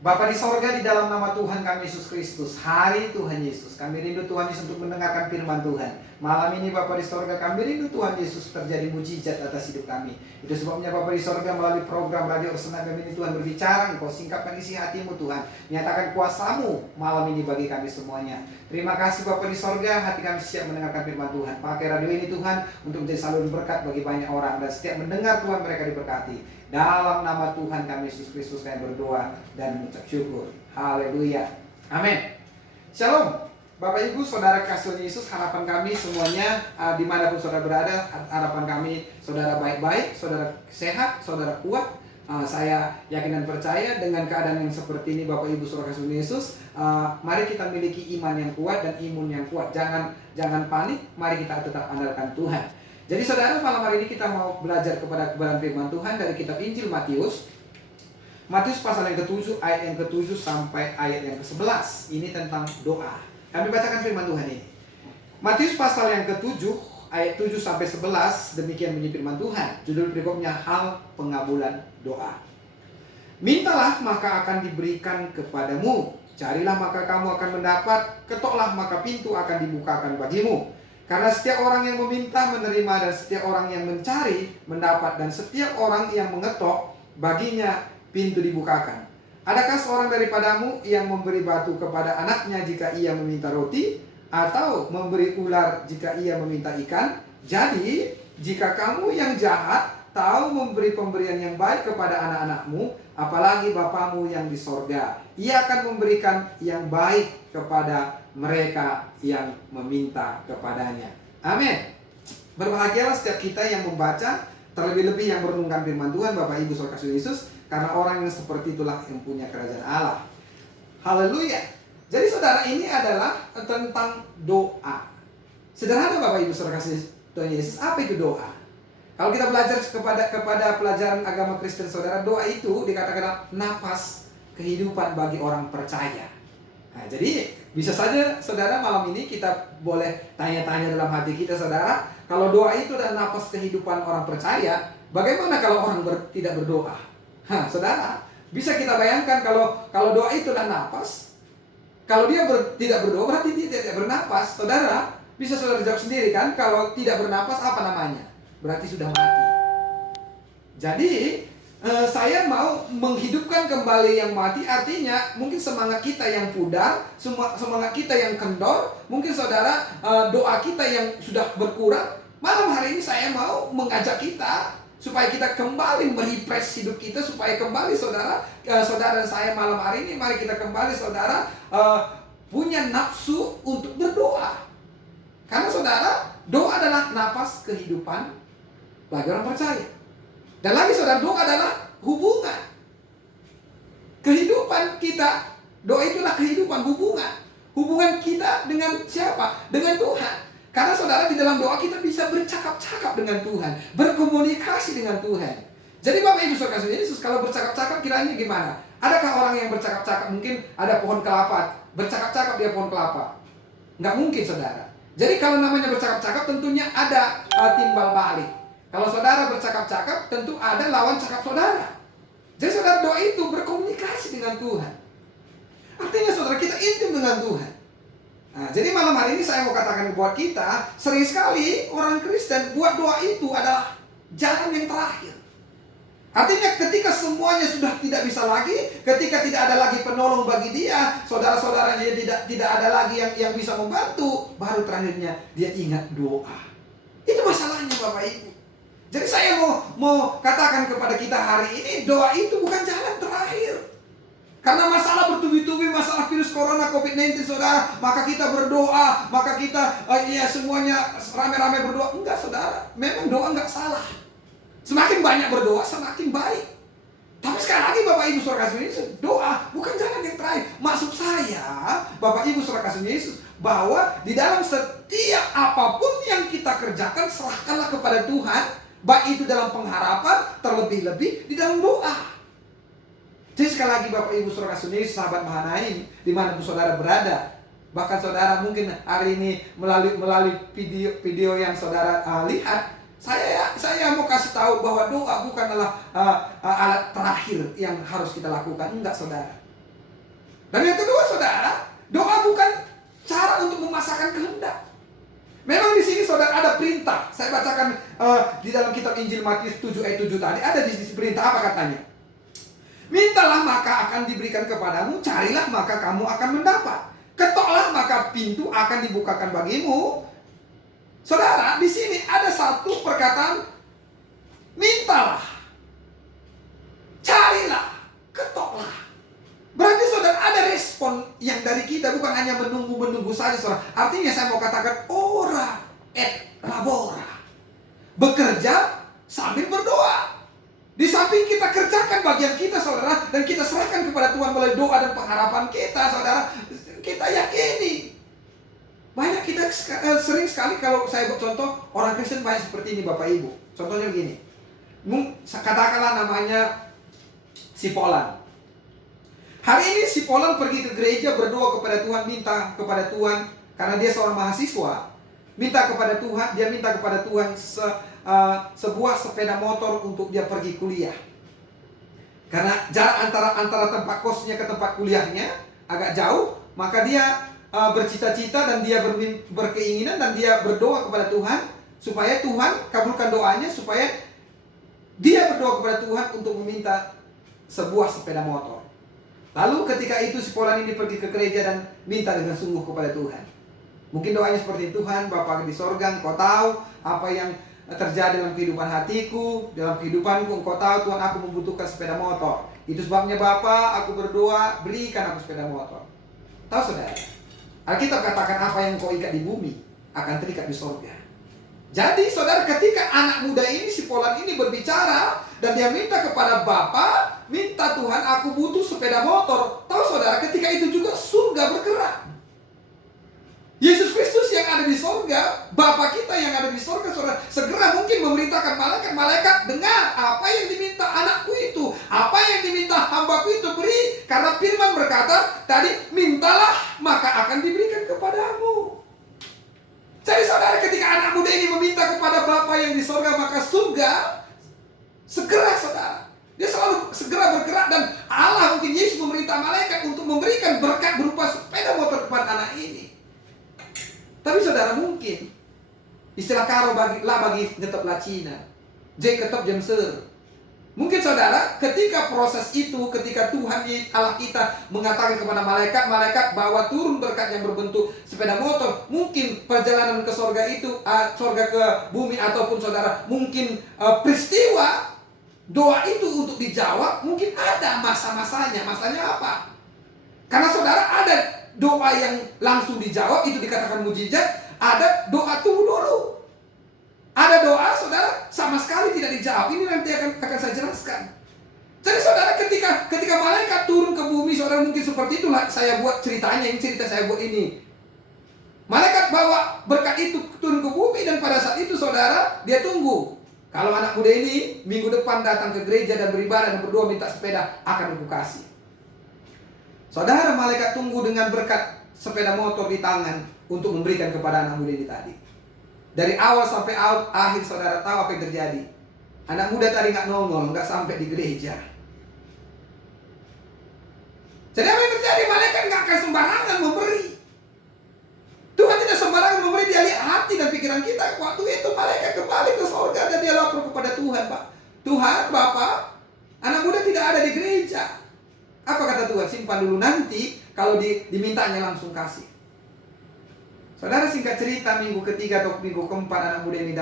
Bapa di sorga, di dalam nama Tuhan kami Yesus Kristus, hari Tuhan Yesus, kami rindu Tuhan Yesus untuk mendengarkan firman Tuhan. Malam ini Bapa di sorga, kami rindu Tuhan Yesus terjadi mujizat atas hidup kami. Itu sebabnya Bapa di sorga melalui program Radio Arsenal kami ini Tuhan berbicara, Engkau singkapkan isi hatimu Tuhan. Nyatakan kuasamu malam ini bagi kami semuanya. Terima kasih Bapa di sorga, hati kami siap mendengarkan firman Tuhan. Pakai radio ini Tuhan untuk menjadi saluran berkat bagi banyak orang. Dan setiap mendengar Tuhan mereka diberkati. Dalam nama Tuhan kami Yesus Kristus kami berdoa dan mengucap syukur. Haleluya. Amin. Shalom. Bapak Ibu Saudara kasih Yesus, harapan kami semuanya dimanapun saudara berada, harapan kami saudara baik-baik, saudara sehat, saudara kuat. Saya yakin dan percaya dengan keadaan yang seperti ini Bapak Ibu Saudara kasih Yesus, mari kita miliki iman yang kuat dan imun yang kuat. Jangan panik, mari kita tetap andalkan Tuhan. Jadi saudara, malam hari ini kita mau belajar kepada kebenaran firman Tuhan dari kitab Injil Matius. Matius pasal yang ke-7 ayat yang ke-7 sampai ayat yang ke-11. Ini tentang doa. Kami bacakan firman Tuhan ini. Matius pasal yang ke-7 ayat 7 sampai 11, demikian bunyi firman Tuhan. Judul berikutnya hal pengabulan doa. Mintalah maka akan diberikan kepadamu. Carilah maka kamu akan mendapat. Ketoklah maka pintu akan dibukakan bagimu. Karena setiap orang yang meminta menerima, dan setiap orang yang mencari mendapat, dan setiap orang yang mengetok baginya pintu dibukakan. Adakah seorang daripadamu yang memberi batu kepada anaknya jika ia meminta roti, atau memberi ular jika ia meminta ikan? Jadi jika kamu yang jahat tahu memberi pemberian yang baik kepada anak-anakmu, apalagi Bapamu yang di sorga, ia akan memberikan yang baik kepada mereka yang meminta kepadanya. Amin. Berbahagialah setiap kita yang membaca, terlebih-lebih yang merenungkan firman Tuhan, Bapak Ibu Saudara kasih Yesus, karena orang yang seperti itulah yang punya kerajaan Allah. Haleluya. Jadi saudara, ini adalah tentang doa. Sederhana Bapak Ibu Saudara kasih Tuhan Yesus, apa itu doa? Kalau kita belajar kepada pelajaran agama Kristen saudara, doa itu dikatakan napas kehidupan bagi orang percaya. Nah, jadi bisa saja saudara malam ini kita boleh tanya-tanya dalam hati kita saudara, kalau doa itu adalah napas kehidupan orang percaya, bagaimana kalau orang tidak berdoa? Saudara, bisa kita bayangkan kalau doa itu adalah napas, kalau dia tidak berdoa berarti dia tidak bernapas. Saudara, bisa saudara jawab sendiri kan, kalau tidak bernapas apa namanya? Berarti sudah mati. Jadi saya mau menghidupkan kembali yang mati, artinya mungkin semangat kita yang pudar, semangat kita yang kendor, mungkin saudara doa kita yang sudah berkurang. Malam hari ini saya mau mengajak kita supaya kita kembali merefresh hidup kita, supaya kembali saudara dan saya malam hari ini mari kita kembali saudara punya nafsu untuk berdoa. Karena saudara, doa adalah napas kehidupan bagi orang percaya. Dan lagi saudara, doa adalah hubungan. Kehidupan kita, doa itulah kehidupan hubungan. Hubungan kita dengan siapa? Dengan Tuhan. Karena saudara, di dalam doa kita bisa bercakap-cakap dengan Tuhan, berkomunikasi dengan Tuhan. Jadi Bapak Ibu Saudara kasih Yesus, kalau bercakap-cakap kiranya gimana? Adakah orang yang bercakap-cakap? Mungkin ada pohon kelapa, bercakap-cakap dia pohon kelapa. Nggak mungkin saudara. Jadi kalau namanya bercakap-cakap tentunya ada timbal balik. Kalau saudara bercakap-cakap, tentu ada lawan cakap saudara. Jadi saudara, doa itu berkomunikasi dengan Tuhan. Artinya saudara, kita intim dengan Tuhan. Nah, jadi malam hari ini saya mau katakan buat kita, sering sekali orang Kristen buat doa itu adalah jalan yang terakhir. Artinya ketika semuanya sudah tidak bisa lagi, ketika tidak ada lagi penolong bagi dia, saudara-saudaranya tidak ada lagi yang bisa membantu, baru terakhirnya dia ingat doa. Itu masalahnya Bapak Ibu. Jadi saya mau katakan kepada kita hari ini, doa itu bukan jalan terakhir. Karena masalah bertubi-tubi, masalah virus corona COVID-19 saudara, maka kita berdoa, maka kita semuanya rame-rame berdoa. Enggak saudara, memang doa enggak salah. Semakin banyak berdoa, semakin baik. Tapi sekali lagi Bapak Ibu Saudara kasih Yesus, doa bukan jalan yang terakhir. Maksud saya, Bapak Ibu Saudara kasih Yesus, bahwa di dalam setiap apapun yang kita kerjakan, serahkanlah kepada Tuhan. Baik itu dalam pengharapan, terlebih-lebih di dalam doa. Jadi sekali lagi Bapak Ibu Saudara kasih Yesus, sahabat Mahanaim, dimanapun saudara berada. Bahkan saudara mungkin hari ini melalui video yang saudara lihat, saya mau kasih tahu bahwa doa bukanlah alat terakhir yang harus kita lakukan. Enggak saudara. Dan yang kedua saudara, doa bukan cara untuk memasakkan kehendak. Memang di sini saudara ada perintah. Saya bacakan di dalam kitab Injil Matius 7 ayat 7 tadi. Ada di sini perintah, apa katanya? Mintalah maka akan diberikan kepadamu, carilah maka kamu akan mendapat, ketoklah maka pintu akan dibukakan bagimu. Saudara, di sini ada satu perkataan, mintalah, carilah, ketoklah. Berarti saudara ada respon yang dari kita, bukan hanya menunggu-menunggu saja saudara. Artinya saya mau katakan ora et labora, bekerja sambil berdoa. Di samping kita kerjakan bagian kita saudara, dan kita serahkan kepada Tuhan melalui doa dan pengharapan kita saudara, kita yakini. Banyak kita sering sekali, kalau saya buat contoh, orang Kristen banyak seperti ini Bapak Ibu. Contohnya begini, katakanlah namanya si Polan. Hari ini si Polan pergi ke gereja berdoa kepada Tuhan, minta kepada Tuhan, karena dia seorang mahasiswa, minta kepada Tuhan, dia minta kepada Tuhan sebuah sepeda motor untuk dia pergi kuliah. Karena jarak antara tempat kosnya ke tempat kuliahnya agak jauh, maka dia bercita-cita dan dia berkeinginan dan dia berdoa kepada Tuhan supaya Tuhan kabulkan doanya, supaya dia berdoa kepada Tuhan untuk meminta sebuah sepeda motor. Lalu ketika itu si Polan ini pergi ke gereja dan minta dengan sungguh kepada Tuhan. Mungkin doanya seperti, Tuhan Bapa di sorga, Engkau tahu apa yang terjadi dalam kehidupan hatiku, dalam kehidupanku. Engkau tahu Tuhan, aku membutuhkan sepeda motor. Itu sebabnya Bapa, aku berdoa, berikan aku sepeda motor. Tahu saudara, Alkitab katakan apa yang kau ikat di bumi akan terikat di sorga. Jadi saudara, ketika anak muda ini, si Polan ini berbicara dan dia minta kepada Bapa, minta Tuhan aku butuh sepeda motor. Tahu saudara, ketika itu juga surga bergerak. Yesus Kristus yang ada di sorga, Bapa kita yang ada di sorga, saudara, segera mungkin memerintahkan malaikat-malaikat, dengar apa yang diminta anakku itu, apa yang diminta hambaku itu, beri. Karena firman berkata tadi, mintalah maka akan diberikan kepadamu. Jadi saudara, ketika anak muda ini meminta kepada Bapa yang di sorga, maka surga segera saudara, dia selalu segera bergerak. Dan Allah, mungkin Yesus memerintah malaikat untuk memberikan berkat berupa sepeda motor kepada anak ini. Tapi saudara, mungkin istilah karo bagi ngetop la Cina, J ketop jam ser. Mungkin saudara, ketika proses itu, ketika Tuhan Allah kita mengatakan kepada malaikat bawa turun berkat yang berbentuk sepeda motor, mungkin perjalanan ke sorga itu, sorga ke bumi, ataupun saudara, mungkin peristiwa doa itu untuk dijawab, mungkin ada masa-masanya. Masanya apa? Karena saudara, ada doa yang langsung dijawab, itu dikatakan mujizat. Ada doa tunggu dulu. Ada doa saudara sama sekali tidak dijawab. Ini nanti akan saya jelaskan. Jadi saudara, ketika malaikat turun ke bumi, saudara, mungkin seperti itulah saya buat ceritanya. Ini cerita saya buat ini. Malaikat bawa berkat itu turun ke bumi, dan pada saat itu saudara, dia tunggu. Kalau anak muda ini minggu depan datang ke gereja dan beribadah dan berdoa minta sepeda, akan aku kasih. Saudara, malaikat tunggu dengan berkat sepeda motor di tangan untuk memberikan kepada anak muda ini tadi. Dari awal sampai akhir saudara tahu apa yang terjadi. Anak muda tadi nggak nongol, nggak sampai di gereja. Jadi apa yang terjadi? Malaikat nggak akan sembarangan memberi. Tuhan tidak sembarangan memberi, dia lihat hati dan pikiran kita. Waktu itu malaikat kembali ke surga dan dia lapor kepada Tuhan, Pak. Tuhan, Bapak, anak muda tidak ada di gereja. Apa kata Tuhan? Simpan dulu, nanti kalau dimintanya langsung kasih. Saudara, singkat cerita, minggu ketiga atau minggu keempat anak muda ini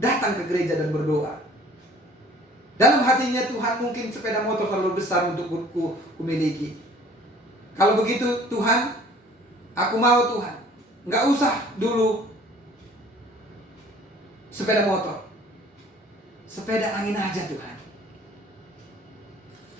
datang ke gereja dan berdoa. Dalam hatinya, Tuhan, mungkin sepeda motor terlalu besar untuk ku miliki. Kalau begitu Tuhan, aku mau Tuhan, nggak usah dulu sepeda motor, sepeda angin aja Tuhan.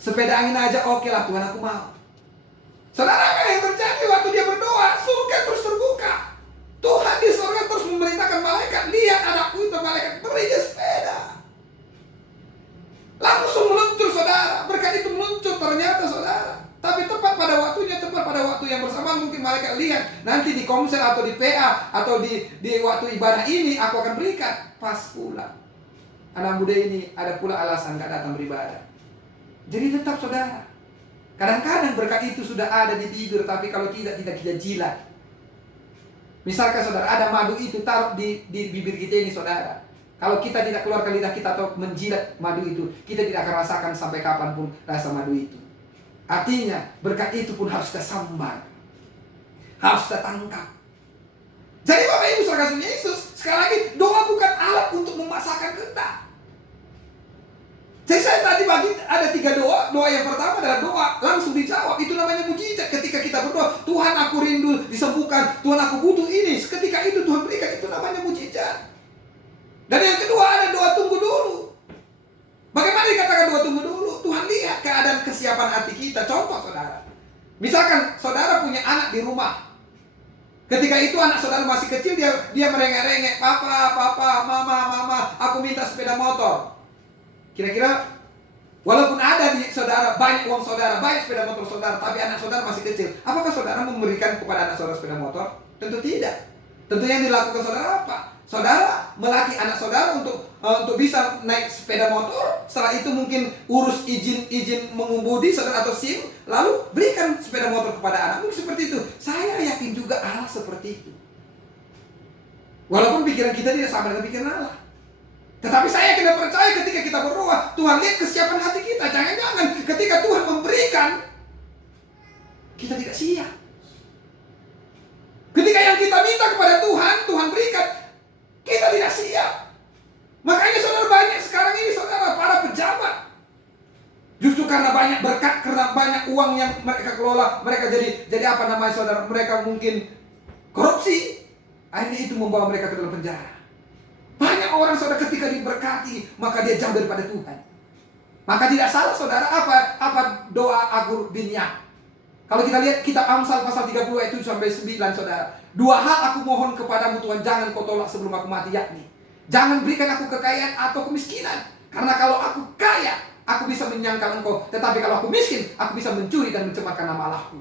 Sepeda angin aja oke lah Tuhan, aku mau. Saudara, apa yang terjadi waktu dia berdoa? Surga terus terbuka. Tuhan di surga terus memerintahkan malaikat, lihat anakku itu, malaikat beri dia sepeda. Langsung meluncur saudara, berkat itu meluncur ternyata saudara. Tapi tepat pada waktunya, tepat pada waktu yang bersamaan, mungkin malaikat lihat nanti di komsel atau di PA atau di waktu ibadah ini aku akan berikan. Pas pulang, anak muda ini ada pula alasan gak datang beribadah. Jadi tetap saudara, kadang-kadang berkat itu sudah ada di bibir, tapi kalau tidak kita jilat. Misalkan saudara, ada madu itu taruh di bibir kita ini saudara. Kalau kita tidak keluarkan lidah kita atau menjilat madu itu, kita tidak akan rasakan sampai kapanpun rasa madu itu. Artinya berkat itu pun harus kita sambar, harus kita tangkap. Jadi Bapak Ibu saudara kasih Yesus, sekali lagi doa bukan alat untuk memaksakan kehendak. Jadi saya tadi bagi ada 3 doa. Doa yang pertama adalah doa langsung dijawab. Itu namanya mujizat. Ketika kita berdoa, Tuhan aku rindu disembuhkan, Tuhan aku butuh ini. Ketika itu Tuhan berikan, itu namanya mujizat. Dan yang kedua ada doa tunggu dulu. Bagaimana dikatakan doa tunggu dulu? Tuhan lihat keadaan kesiapan hati kita. Contoh saudara, misalkan saudara punya anak di rumah. Ketika itu anak saudara masih kecil, dia merengek-rengek, papa, mama, aku minta sepeda motor. Kira-kira walaupun ada di saudara banyak uang saudara, banyak sepeda motor saudara, tapi anak saudara masih kecil, apakah saudara memberikan kepada anak saudara sepeda motor? Tentu tidak. Tentu yang dilakukan saudara apa? Saudara melatih anak saudara untuk bisa naik sepeda motor. Setelah itu mungkin urus izin mengemudi saudara atau SIM, lalu berikan sepeda motor kepada anak. Mungkin seperti itu. Saya yakin juga Allah seperti itu. Walaupun pikiran kita tidak sama dengan pikiran Allah. Tetapi saya yakin dan percaya ketika kita berdoa, Tuhan lihat kesiapan hati kita. Jangan-jangan ketika Tuhan memberikan, kita tidak siap. Ketika yang kita minta kepada Tuhan, Tuhan berikan, kita tidak siap. Makanya saudara banyak sekarang ini saudara para pejabat. Justru karena banyak berkat, karena banyak uang yang mereka kelola, mereka jadi apa namanya saudara, mereka mungkin korupsi. Akhirnya itu membawa mereka ke dalam penjara. Banyak orang saudara ketika diberkati, maka dia jauh daripada Tuhan. Maka tidak salah saudara apa doa Agur bin Yah. Kalau kita lihat kitab Amsal pasal 30 ayat 7 sampai 9 saudara. 2 hal aku mohon kepadamu Tuhan, jangan kau tolak sebelum aku mati, yakni jangan berikan aku kekayaan atau kemiskinan. Karena kalau aku kaya, aku bisa menyangkal engkau. Tetapi kalau aku miskin, aku bisa mencuri dan mencemarkan nama Allahku.